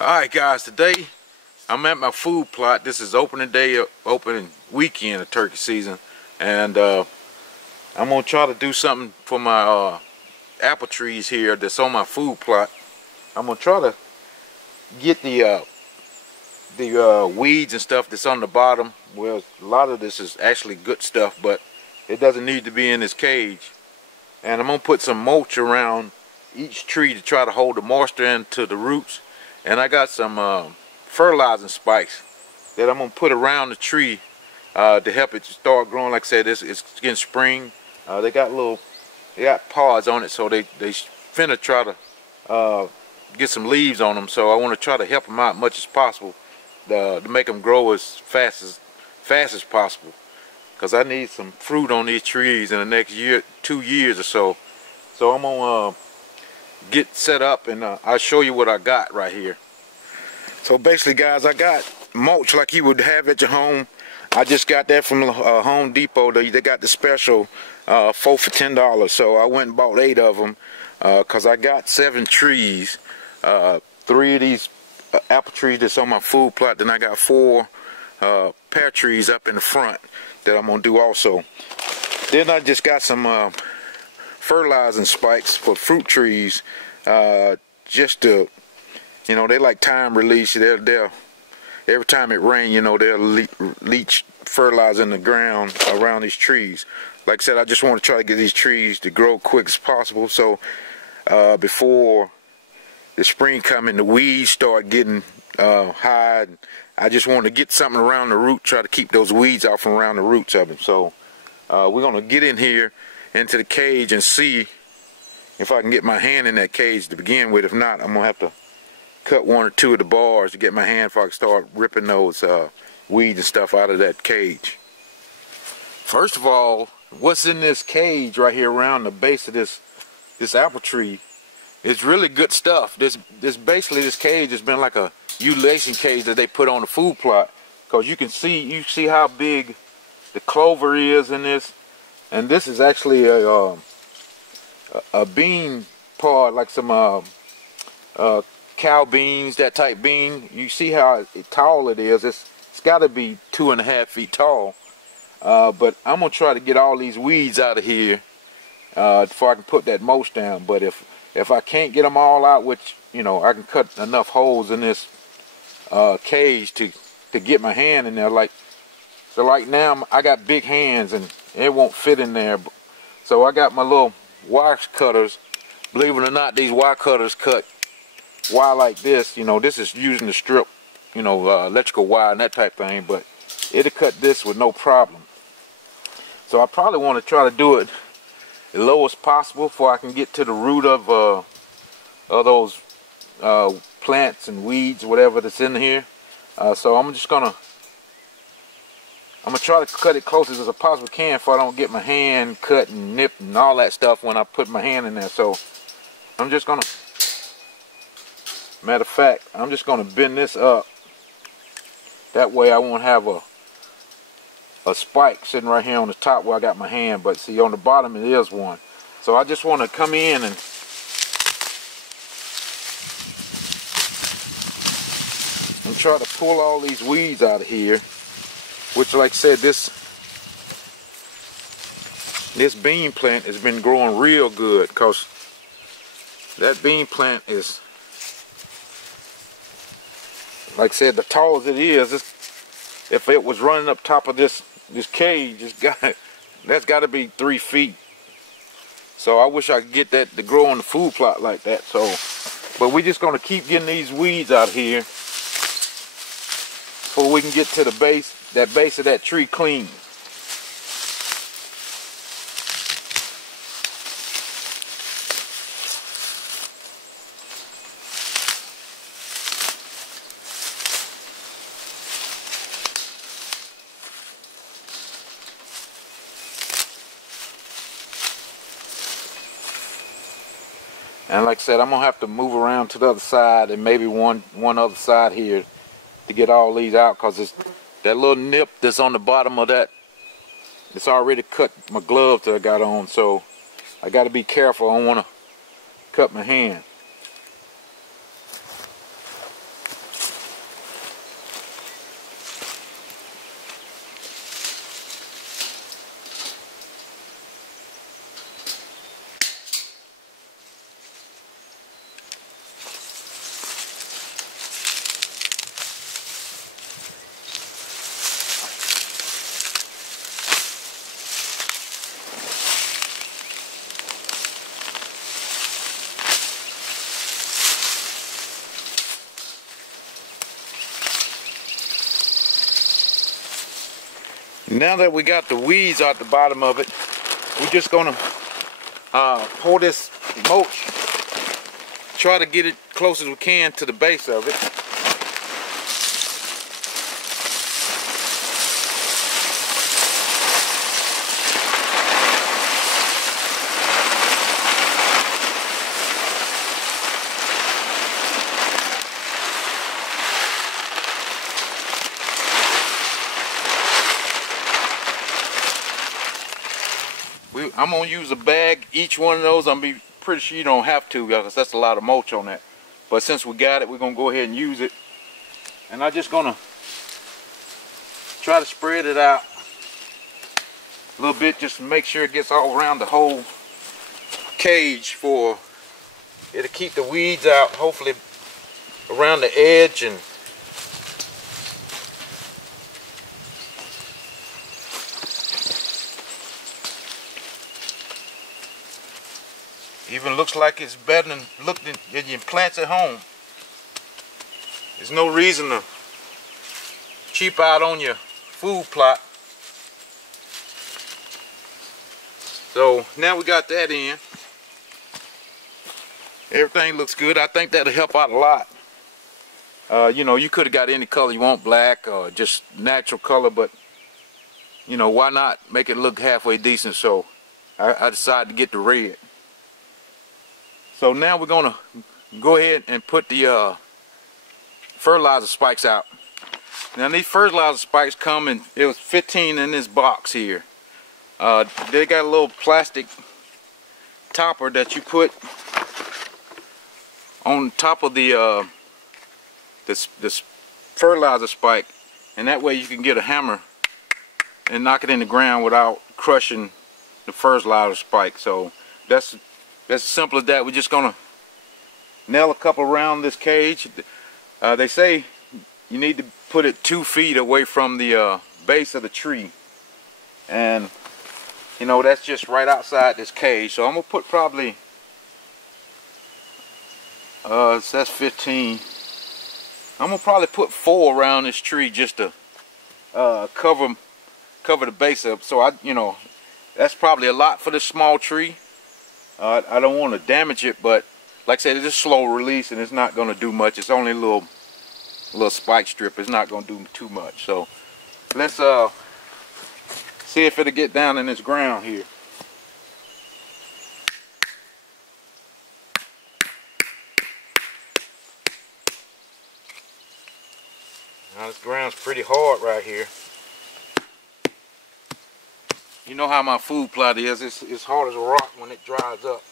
Alright guys, today I'm at my food plot. This is opening day, opening weekend of turkey season, and I'm gonna try to do something for my apple trees here that's on my food plot. I'm gonna try to get the weeds and stuff that's on the bottom. Well, a lot of this is actually good stuff, but it doesn't need to be in this cage. And I'm gonna put some mulch around each tree to try to hold the moisture into the roots. And I got some fertilizing spikes that I'm gonna put around the tree to help it start growing. Like I said, it's getting spring. They got pods on it, so they finna try to get some leaves on them. So I want to try to help them out as much as possible to make them grow as fast as possible. Cause I need some fruit on these trees in the next year, 2 years or so. So I'm gonna get set up, and I'll show you what I got right here. So basically guys, I got mulch like you would have at your home. I just got that from Home Depot. They got the special 4 for $10. So I went and bought 8 of them because I got 7 trees. 3 of these apple trees that's on my food plot. Then I got 4 pear trees up in the front that I'm gonna do also. Then I just got some fertilizing spikes for fruit trees, just to, you know, they like time release. They'll every time it rains, you know, they'll leach fertilizer in the ground around these trees. Like I said, I just want to try to get these trees to grow quick as possible, so before the spring come and the weeds start getting high, I just want to get something around the root, try to keep those weeds out from around the roots of them. So we're gonna get in here into the cage and see if I can get my hand in that cage to begin with. If not, I'm gonna have to cut 1 or 2 of the bars to get my hand before I can start ripping those weeds and stuff out of that cage. First of all, what's in this cage right here around the base of this apple tree is really good stuff. This cage has been like a ululation cage that they put on the food plot, because you see how big the clover is in this. And this is actually a bean pod, like some cow beans, that type bean. You see how tall it is. It's got to be 2.5 feet tall. But I'm gonna try to get all these weeds out of here before I can put that mulch down. But if I can't get them all out, which, you know, I can cut enough holes in this cage to get my hand in there. So like now I got big hands and it won't fit in there. So I got my little wire cutters. Believe it or not, these wire cutters cut wire like this. You know, this is using the strip, you know, electrical wire and that type thing, but it'll cut this with no problem. So I probably want to try to do it as low as possible before I can get to the root of those plants and weeds, whatever that's in here. So I'm gonna try to cut it close as I possibly can if I don't get my hand cut and nipped and all that stuff when I put my hand in there. So I'm just gonna, matter of fact, I'm just gonna bend this up. That way I won't have a spike sitting right here on the top where I got my hand, but see on the bottom it is one. So I just want to come in and try to pull all these weeds out of here, which, like I said, this bean plant has been growing real good, because that bean plant is, like I said, the tall as it is, if it was running up top of this cage, that's got to be 3 feet. So I wish I could get that to grow on the food plot like that. So, but we're just going to keep getting these weeds out here before we can get to the base of that tree clean. And like I said, I'm gonna have to move around to the other side and maybe one other side here to get all these out, because it's that little nip that's on the bottom of that, it's already cut my glove that I got on, so I got to be careful. I don't want to cut my hand. Now that we got the weeds out the bottom of it, we're just gonna pour this mulch, try to get it close as we can to the base of it. I'm gonna use a bag, each one of those. I'm be pretty sure you don't have to, because that's a lot of mulch on that. But since we got it, we're gonna go ahead and use it. And I'm just gonna try to spread it out a little bit, just to make sure it gets all around the whole cage, for it'll keep the weeds out, hopefully around the edge. And even looks like it's better than looking at your plants at home. There's no reason to cheap out on your food plot. So now we got that in. Everything looks good. I think that'll help out a lot. You know, you could have got any color you want, black or just natural color, but you know, why not make it look halfway decent? So I decided to get the red. So now we're gonna go ahead and put the fertilizer spikes out. Now these fertilizer spikes come in, it was 15 in this box here. They got a little plastic topper that you put on top of the this fertilizer spike, and that way you can get a hammer and knock it in the ground without crushing the fertilizer spike. So that's as simple as that. We're just gonna nail a couple around this cage. They say you need to put it 2 feet away from the base of the tree, and you know, that's just right outside this cage. So I'm gonna put probably that's 15. I'm gonna probably put 4 around this tree just to cover the base up. So you know, that's probably a lot for this small tree. I don't want to damage it, but like I said, it's just slow release and it's not going to do much. It's only a little spike strip. It's not going to do too much. So let's see if it'll get down in this ground here. Now this ground's pretty hard right here. You know how my food plot is. It's hard as a rock when it dries up.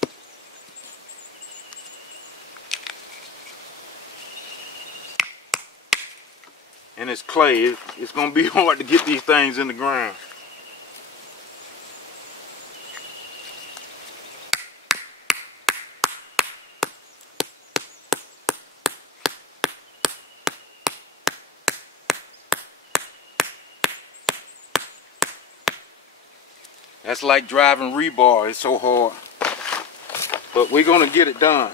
And it's clay. It's going to be hard to get these things in the ground. That's like driving rebar. It's so hard. But we're going to get it done.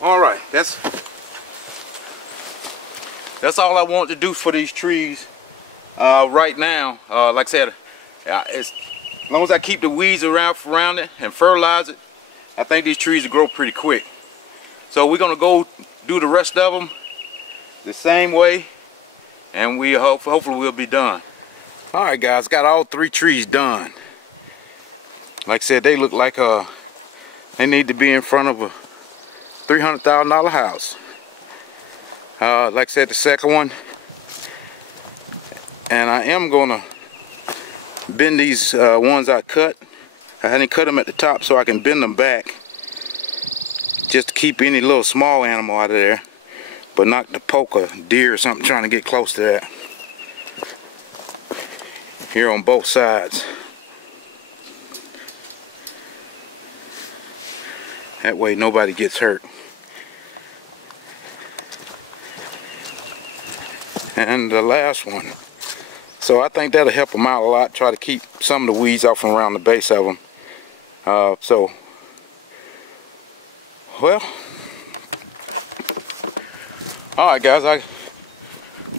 Alright, that's all I want to do for these trees right now. Like I said, as long as I keep the weeds around it and fertilize it, I think these trees will grow pretty quick. So we're going to go do the rest of them the same way, and we hopefully we'll be done. Alright guys, got all 3 trees done. Like I said, they look like they need to be in front of a $300,000 house. Like I said, the second one, and I am gonna bend these ones I cut. I didn't cut them at the top so I can bend them back, just to keep any little small animal out of there, but not to poke a deer or something trying to get close to that. Here on both sides. That way nobody gets hurt. and the last one. So I think that'll help them out a lot. Try to keep some of the weeds off from around the base of them. Well, all right, guys.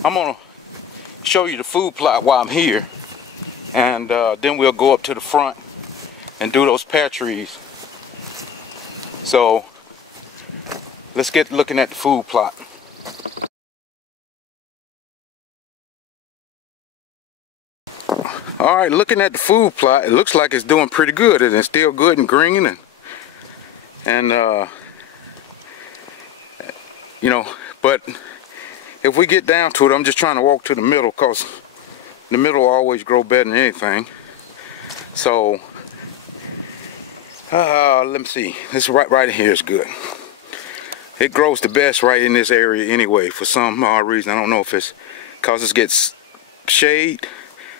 I'm gonna show you the food plot while I'm here, and then we'll go up to the front and do those pear trees. So let's get looking at the food plot. All right, looking at the food plot, it looks like it's doing pretty good, and it's still good and green, and you know, but if we get down to it, I'm just trying to walk to the middle, because the middle will always grow better than anything. So let me see, this right here is good. It grows the best right in this area anyway, for some reason. I don't know if it's because it gets shade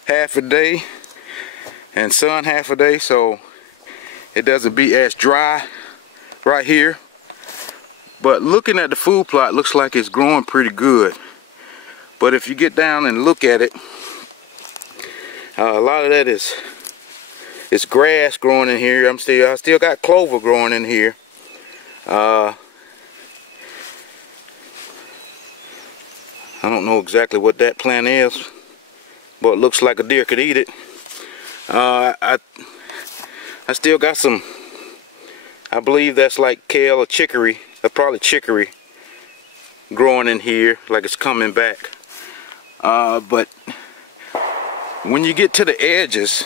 half a day and sun half a day, so it doesn't be as dry right here. But looking at the food plot, looks like it's growing pretty good. But if you get down and look at it, a lot of that is grass growing in here. I still got clover growing in here. I don't know exactly what that plant is, but it looks like a deer could eat it. I still got some, I believe that's like kale or chicory, or probably chicory, growing in here, like it's coming back. But when you get to the edges,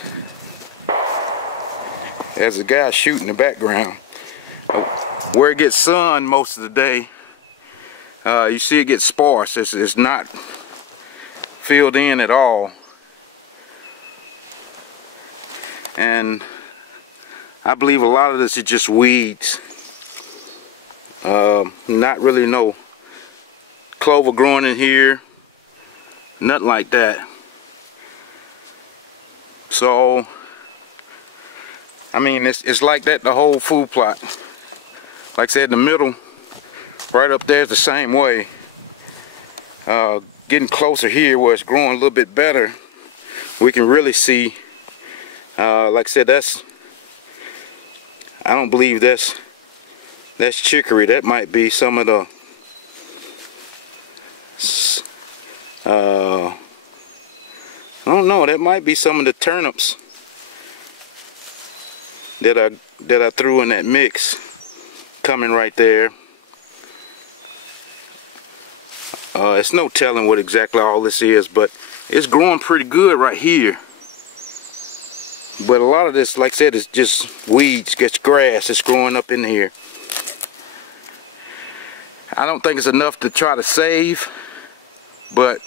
as the guy shooting in the background, where it gets sun most of the day, you see it gets sparse. It's not filled in at all. And I believe a lot of this is just weeds. Not really no clover growing in here, nothing like that. So I mean, it's like that the whole food plot. Like I said, the middle right up there is the same way. Getting closer here where it's growing a little bit better, we can really see, like I said, I don't believe that's chicory. That might be some of the I don't know, that might be some of the turnips that I threw in that mix coming right there. It's no telling what exactly all this is, but it's growing pretty good right here. But a lot of this, like I said, is just weeds, gets grass that's growing up in here. I don't think it's enough to try to save, but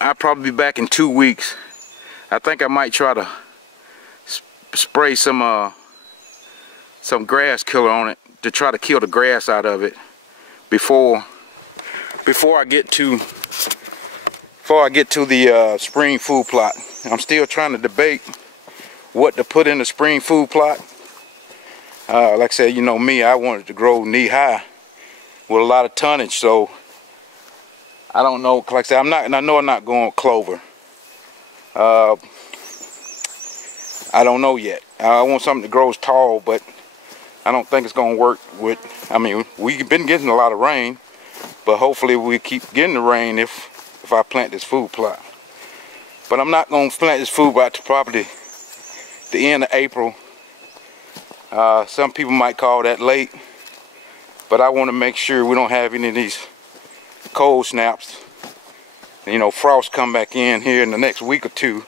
I'll probably be back in 2 weeks. I think I might try to spray some grass killer on it to try to kill the grass out of it before I get to the spring food plot. I'm still trying to debate what to put in the spring food plot. Like I said, you know me, I wanted to grow knee high with a lot of tonnage, so I don't know. Like I said, I know I'm not going with clover. I don't know yet. I want something that grows tall, but I don't think it's going to work with, I mean, we've been getting a lot of rain, but hopefully we keep getting the rain if I plant this food plot. But I'm not going to plant this food plot to probably the end of April. Some people might call that late, but I want to make sure we don't have any of these cold snaps. You know, frost come back in here in the next week or two,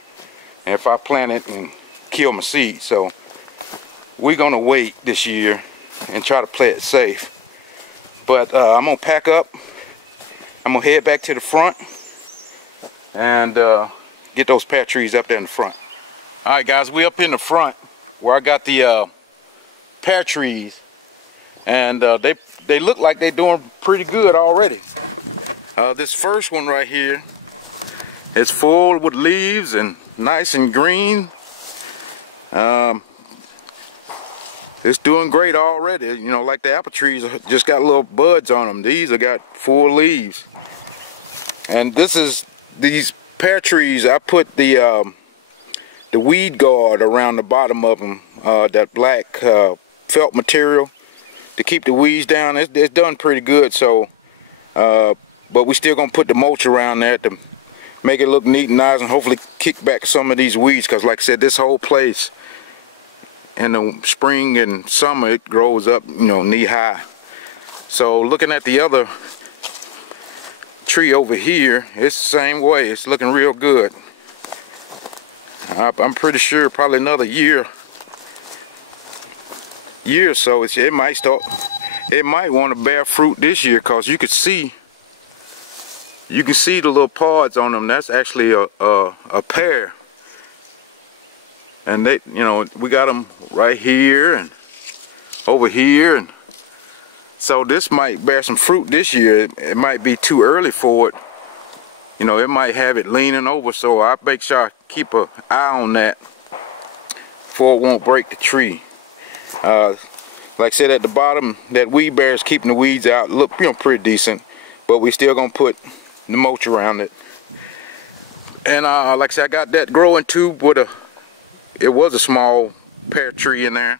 and if I plant it and kill my seed. So we're gonna wait this year and try to play it safe. But I'm gonna pack up. I'm gonna head back to the front and get those pear trees up there in the front. All right, guys, we up in the front where I got the pear trees, and they look like they're doing pretty good already. This first one right here is full with leaves and nice and green. It's doing great already. You know, like the apple trees just got little buds on them. These have got full leaves. And this is these pear trees. I put the weed guard around the bottom of them, that black felt material to keep the weeds down. It's done pretty good. So, but we still gonna put the mulch around that to make it look neat and nice, and hopefully kick back some of these weeds. Cause like I said, this whole place in the spring and summer it grows up, you know, knee high. So looking at the other tree over here, it's the same way. It's looking real good. I'm pretty sure probably another year or so it might start. It might want to bear fruit this year, cause you can see the little pods on them. That's actually a pear, and they, you know, we got them right here and over here, and so this might bear some fruit this year. It might be too early for it. You know, it might have it leaning over, so I make sure I keep an eye on that before it won't break the tree. Like I said, at the bottom, that weed barrier is keeping the weeds out. Look, you know, pretty decent, but we still gonna put the mulch around it. And like I said, I got that growing tube with it was a small pear tree in there,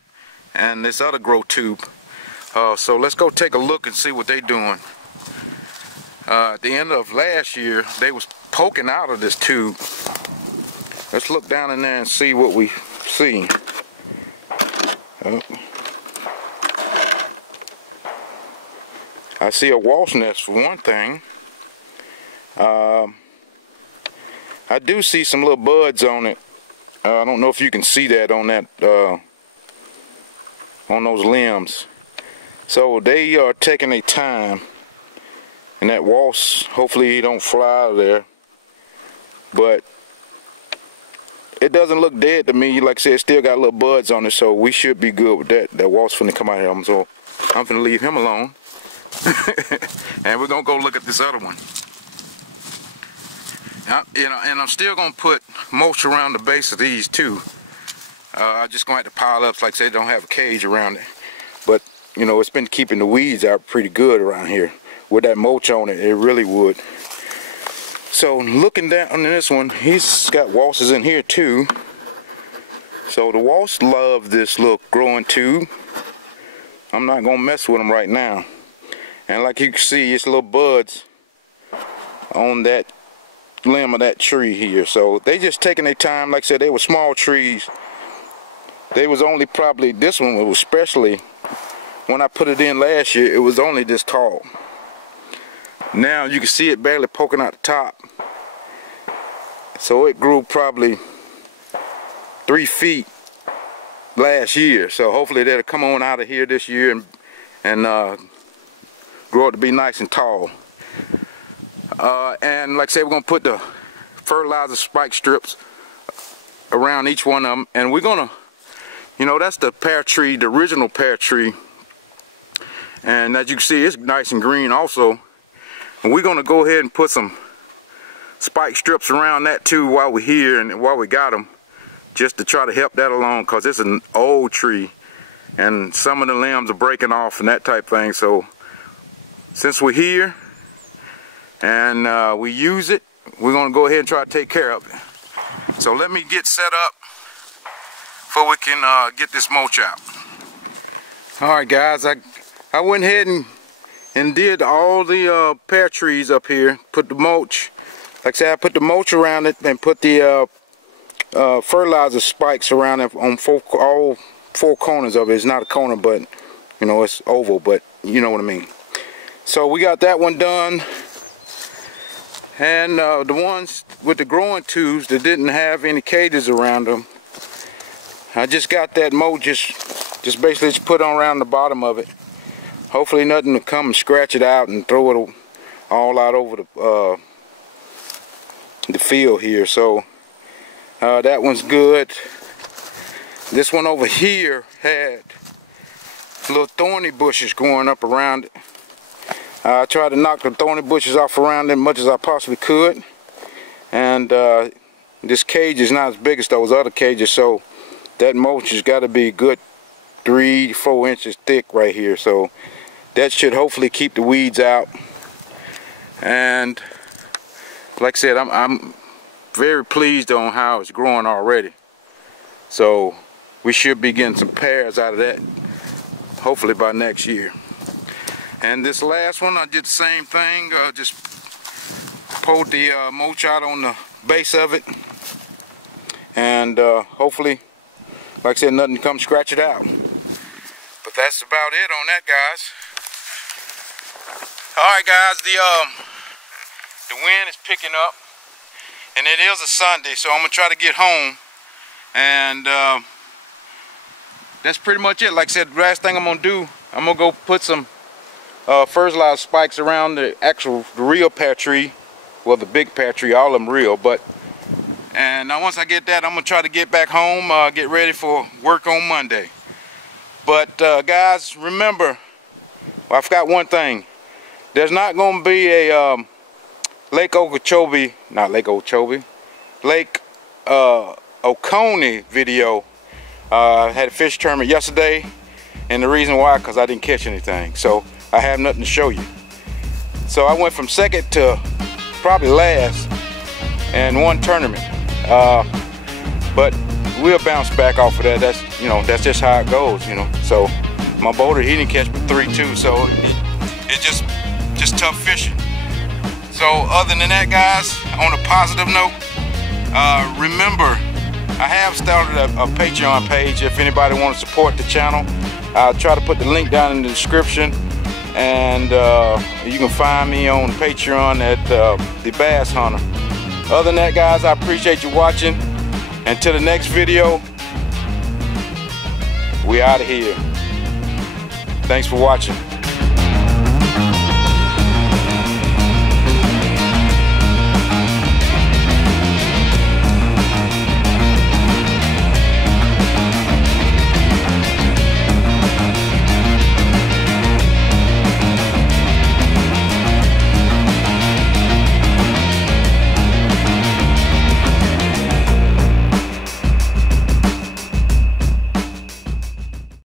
and this other grow tube. So let's go take a look and see what they doing. At the end of last year, they was poking out of this tube. Let's look down in there and see what we see. I see a wasp nest for one thing. I do see some little buds on it. I don't know if you can see that on those limbs. So they are taking their time, and that wasp, hopefully he don't fly out of there. But it doesn't look dead to me. Like I said, it still got little buds on it, so we should be good with that. That wasp finna come out here, so I'm finna leave him alone. And we're gonna go look at this other one. You know, and I'm still gonna put mulch around the base of these too. I'm just gonna have to pile up. Like I said, they don't have a cage around it, but you know, it's been keeping the weeds out pretty good around here. With that mulch on it, it really would. So looking down on this one, he's got wasps in here too. So the wasps love this little growing tube. I'm not gonna mess with them right now. And like you can see, it's little buds on that limb of that tree here. So they just taking their time. Like I said, they were small trees. They was only probably, this one was especially, when I put it in last year, it was only this tall. Now you can see it barely poking out the top. So it grew probably 3 feet last year. So hopefully that'll come on out of here this year and grow up to be nice and tall. And like I said, we're gonna put the fertilizer spike strips around each one of them, and we're gonna, you know, that's the pear tree, the original pear tree, and as you can see, it's nice and green also. And we're gonna go ahead and put some spike strips around that too while we're here and while we got them, just to try to help that along, because it's an old tree and some of the limbs are breaking off and that type thing. So since we're here and we use it, we're gonna go ahead and try to take care of it. So let me get set up before we can get this mulch out. Alright guys, I went ahead and did all the pear trees up here, put the mulch, like I said, I put the mulch around it and put the fertilizer spikes around it on all four corners of it. It's not a corner, but you know, it's oval, but you know what I mean. So we got that one done, and the ones with the growing tubes that didn't have any cages around them, I just got that mulch just basically just put on around the bottom of it. Hopefully nothing to come and scratch it out and throw it all out over the field here. So that one's good. This one over here had little thorny bushes going up around it. I tried to knock the thorny bushes off around it as much as I possibly could. And this cage is not as big as those other cages, so that mulch has got to be a good 3-4 inches thick right here. So that should hopefully keep the weeds out. And like I said, I'm very pleased on how it's growing already. So we should be getting some pears out of that, hopefully by next year. And this last one, I did the same thing, just pulled the mulch out on the base of it. And hopefully, like I said, nothing to come scratch it out. But that's about it on that, guys. Alright guys, the wind is picking up. And it is a Sunday, so I'm going to try to get home. And that's pretty much it. Like I said, the last thing I'm going to do, I'm going to go put some fertilizer spikes around the real pear tree. Well, the big pear tree, all of them real. And now once I get that, I'm going to try to get back home, get ready for work on Monday. But guys, remember, well, I forgot one thing. There's not going to be a Lake Okeechobee Oconee video. I had a fish tournament yesterday, and the reason why, because I didn't catch anything. So I have nothing to show you. So I went from second to probably last in one tournament. But we'll bounce back off of that. That's, you know, that's just how it goes, you know. So my boater, he didn't catch but 3 too, so it's just tough fishing. So other than that, guys, on a positive note, remember, I have started a Patreon page if anybody wants to support the channel. I'll try to put the link down in the description, and you can find me on Patreon at the Basshunter. Other than that, guys, I appreciate you watching. Until the next video, we out of here. Thanks for watching.